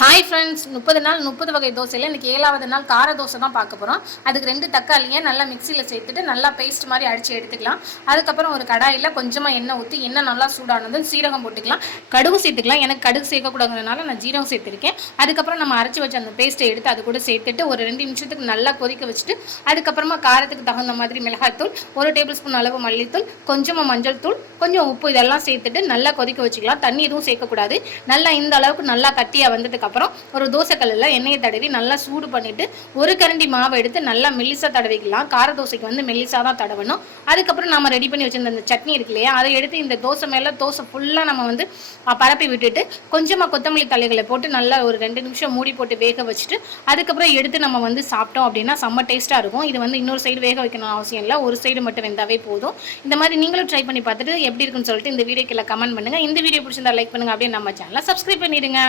Hi friends முப்பது நாள் முப்பது வகை தோசையில் இன்றைக்கி ஏழாவது நாள் கார தோசை தான் பார்க்க போகிறோம் அதுக்கு ரெண்டு தக்காளியை நல்லா மிக்சியில் சேர்த்துட்டு நல்லா பேஸ்ட் மாதிரி அடித்து எடுத்துக்கலாம். அதுக்கப்புறம் ஒரு கடாயில் கொஞ்சமாக எண்ணெய் ஊற்றி எண்ணெய் நல்லா சூடானதும் சீரகம் போட்டுக்கலாம். கடுகு சேர்த்துக்கலாம். எனக்கு கடுகு சேர்க்கக்கூடாதுனால நான் ஜீரகம் சேர்த்துருக்கேன். அதுக்கப்புறம் நம்ம அரைச்சி வச்ச அந்த பேஸ்ட்டை எடுத்து அது கூட சேர்த்துட்டு ஒரு ரெண்டு நிமிஷத்துக்கு நல்லா கொதிக்க வச்சுட்டு அதுக்கப்புறமா காரத்துக்கு தகுந்த மாதிரி மிளகாய்த்தூள் ஒரு டேபிள் ஸ்பூன் அளவு மல்லித்தூள் கொஞ்சமாக மஞ்சள் தூள் கொஞ்சம் உப்பு இதெல்லாம் சேர்த்துட்டு நல்லா கொதிக்க வச்சுக்கலாம். தண்ணி எதுவும் சேர்க்கக்கூடாது. நல்லா இந்த அளவுக்கு நல்லா கட்டியாக அப்புறம் ஒரு தோசைக்கல்லில் எண்ணெயை தடவி நல்லா சூடு பண்ணிவிட்டு ஒரு கரண்டி மாவை எடுத்து நல்லா மெல்லிசாக தடவிக்கலாம். கார தோசைக்கு வந்து மெல்லிசாக தான் தடவணும். அதுக்கப்புறம் நம்ம ரெடி பண்ணி வச்சிருந்த அந்த சட்னி இருக்கு இல்லையா அதை எடுத்து இந்த தோசை மேலே தோசை ஃபுல்லாக நம்ம வந்து பரப்பி விட்டுட்டு கொஞ்சமாக கொத்தமல்லி தலைகளை போட்டு நல்லா ஒரு ரெண்டு நிமிஷம் மூடி போட்டு வேக வச்சுட்டு அதுக்கப்புறம் எடுத்து நம்ம வந்து சாப்பிட்டோம் அப்படின்னா செம்ம டேஸ்ட்டாக இருக்கும். இது வந்து இன்னொரு சைடு வேக வைக்கணும் அவசியம் இல்லை. ஒரு சைடு மட்டும் வெந்தாவே போதும். இந்த மாதிரி நீங்களும் ட்ரை பண்ணி பார்த்துட்டு எப்படி இருக்குன்னு சொல்லிட்டு இந்த வீடியோக்கில் கமெண்ட் பண்ணுங்கள் இந்த வீடியோ பிடிச்சிருந்தா லைக் பண்ணுங்கள் அப்படியே நம்ம சேனலை சப்ஸ்கிரைப் பண்ணிடுங்க.